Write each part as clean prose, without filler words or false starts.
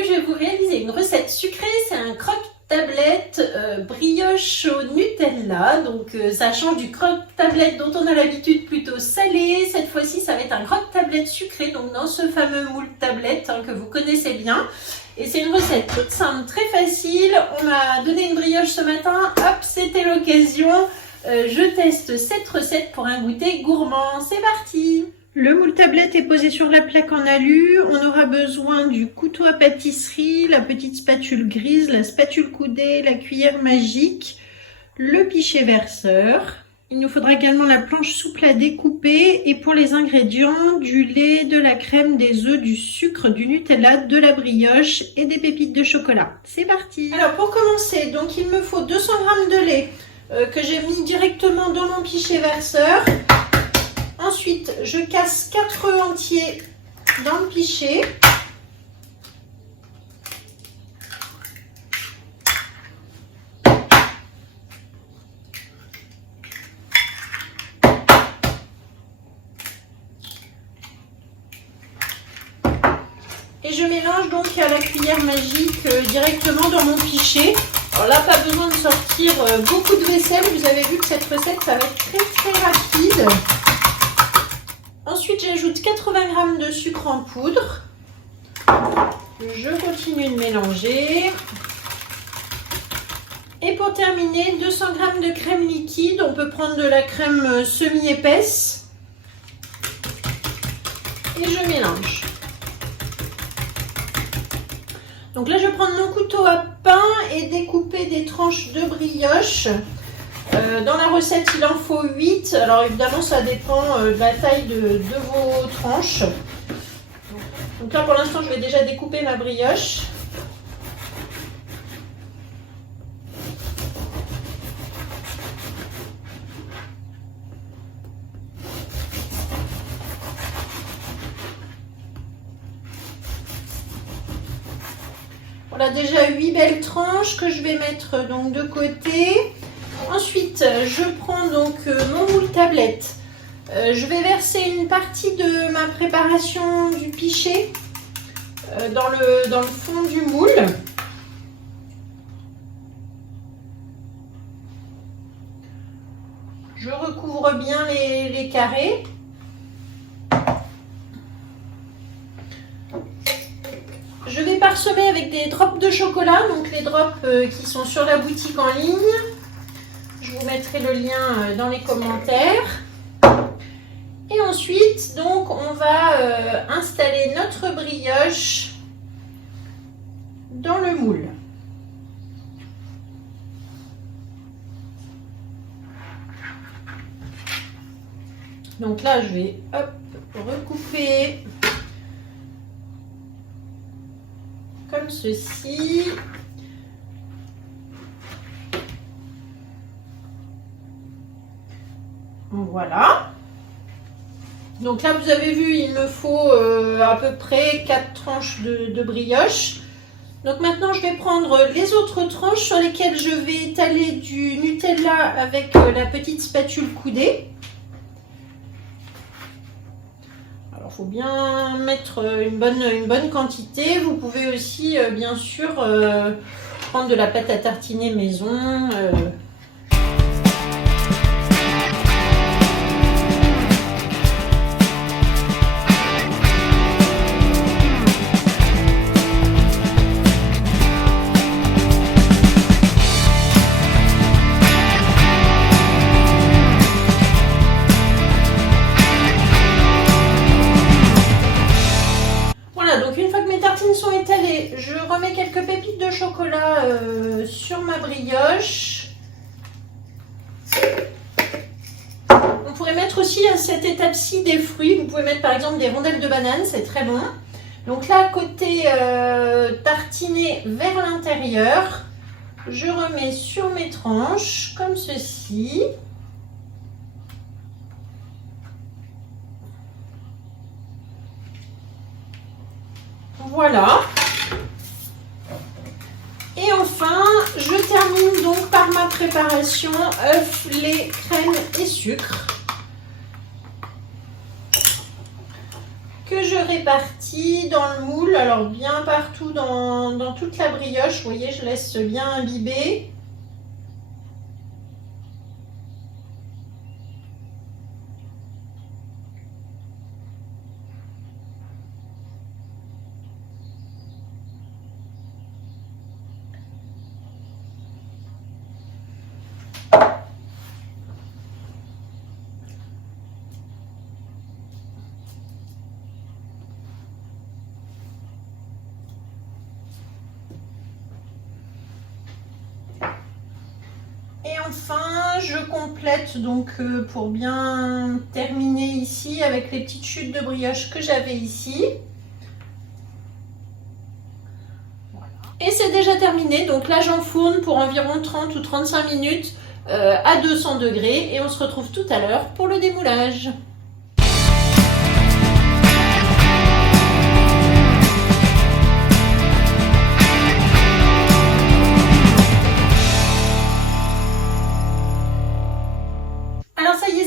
aujourd'hui je vais vous réaliser une recette sucrée, c'est un croque-tablette brioche au Nutella. Donc ça change du croque-tablette dont on a l'habitude plutôt salé. Cette fois-ci ça va être un croque-tablette sucré, donc dans ce fameux moule tablette que vous connaissez bien. Et c'est une recette toute simple, très facile. On m'a donné une brioche ce matin, hop, c'était l'occasion. Je teste cette recette pour un goûter gourmand. C'est parti! Le moule tablette est posé sur la plaque en alu. On aura besoin du couteau à pâtisserie, la petite spatule grise, la spatule coudée, la cuillère magique, le pichet verseur. Il nous faudra également la planche souple à découper et pour les ingrédients, du lait, de la crème, des œufs, du sucre, du Nutella, de la brioche et des pépites de chocolat. C'est parti! Alors pour commencer, donc il me faut 200 g de lait que j'ai mis directement dans mon pichet verseur. Ensuite, je casse 4 œufs entiers dans le pichet. Et je mélange donc à la cuillère magique directement dans mon pichet. Alors là, pas besoin de sortir beaucoup de vaisselle. Vous avez vu que cette recette, ça va être très rapide. Ensuite, j'ajoute 80 g de sucre en poudre. Je continue de mélanger. Et pour terminer, 200 g de crème liquide. On peut prendre de la crème semi-épaisse. Et je mélange. Donc là, je vais prendre mon couteau à pain et découper des tranches de brioche. Dans la recette, il en faut 8. Alors évidemment, ça dépend de la taille de vos tranches. Donc là, pour l'instant, je vais déjà découper ma brioche. Voilà déjà 8 belles tranches que je vais mettre donc de côté. Ensuite, je prends donc mon moule tablette. Je vais verser une partie de ma préparation du pichet dans le fond du moule. Je recouvre bien les carrés. Je vais parsemer avec des drops de chocolat, donc les drops qui sont sur la boutique en ligne. Je vous mettrai le lien dans les commentaires. Et ensuite, donc, on va installer notre brioche dans le moule. Donc là, je vais recouper comme ceci. Voilà. Donc là, vous avez vu, il me faut à peu près 4 tranches de brioche. Donc maintenant, je vais prendre les autres tranches sur lesquelles je vais étaler du Nutella avec la petite spatule coudée. Alors, il faut bien mettre une bonne quantité. Vous pouvez aussi, bien sûr, prendre de la pâte à tartiner maison. Donc une fois que mes tartines sont étalées, je remets quelques pépites de chocolat sur ma brioche. On pourrait mettre aussi à cette étape-ci des fruits. Vous pouvez mettre par exemple des rondelles de banane, c'est très bon. Donc là, côté tartiné vers l'intérieur, je remets sur mes tranches comme ceci. Voilà. Et enfin, je termine donc par ma préparation œufs, lait, crème et sucre que que je répartis dans le moule, alors bien partout dans toute la brioche. Vous voyez, je laisse bien imbiber. Et enfin, je complète donc pour bien terminer ici avec les petites chutes de brioche que j'avais ici. Voilà. Et c'est déjà terminé, donc là j'enfourne pour environ 30 ou 35 minutes à 200 degrés et on se retrouve tout à l'heure pour le démoulage.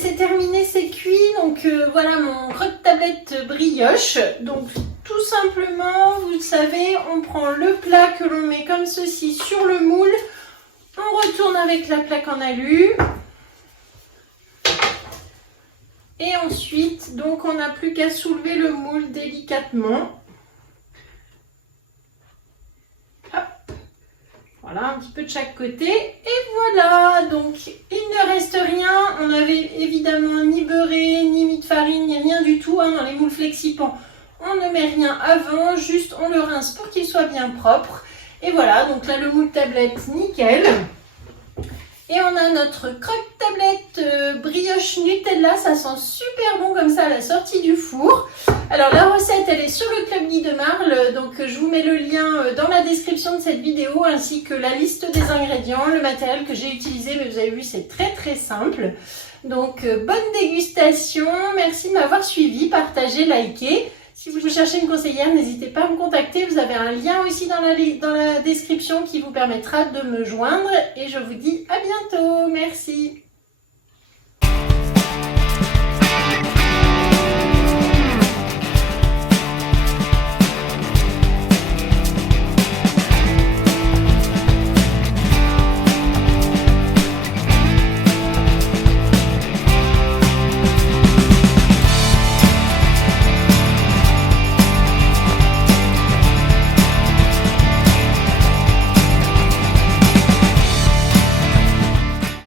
C'est terminé, c'est cuit, donc voilà mon croque-tablette brioche. Donc tout simplement, vous le savez, on prend le plat que l'on met comme ceci sur le moule, on retourne avec la plaque en alu et ensuite donc on n'a plus qu'à soulever le moule délicatement. Voilà, un petit peu de chaque côté. Et voilà, donc il ne reste rien. On n'avait évidemment ni beurré, ni mis de farine, ni rien du tout. Dans les moules flexipants, on ne met rien avant, juste on le rince pour qu'il soit bien propre. Et voilà, donc là le moule tablette, nickel. Et on a notre croque-tablette brioche Nutella, ça sent super bon comme ça à la sortie du four. Alors la recette elle est sur le Club Nid de Marle, donc je vous mets le lien dans la description de cette vidéo ainsi que la liste des ingrédients, le matériel que j'ai utilisé, mais vous avez vu c'est très simple. Donc bonne dégustation, merci de m'avoir suivi, partagé, liké. Si vous cherchez une conseillère, n'hésitez pas à me contacter. Vous avez un lien aussi dans la description qui vous permettra de me joindre. Et je vous dis à bientôt. Merci.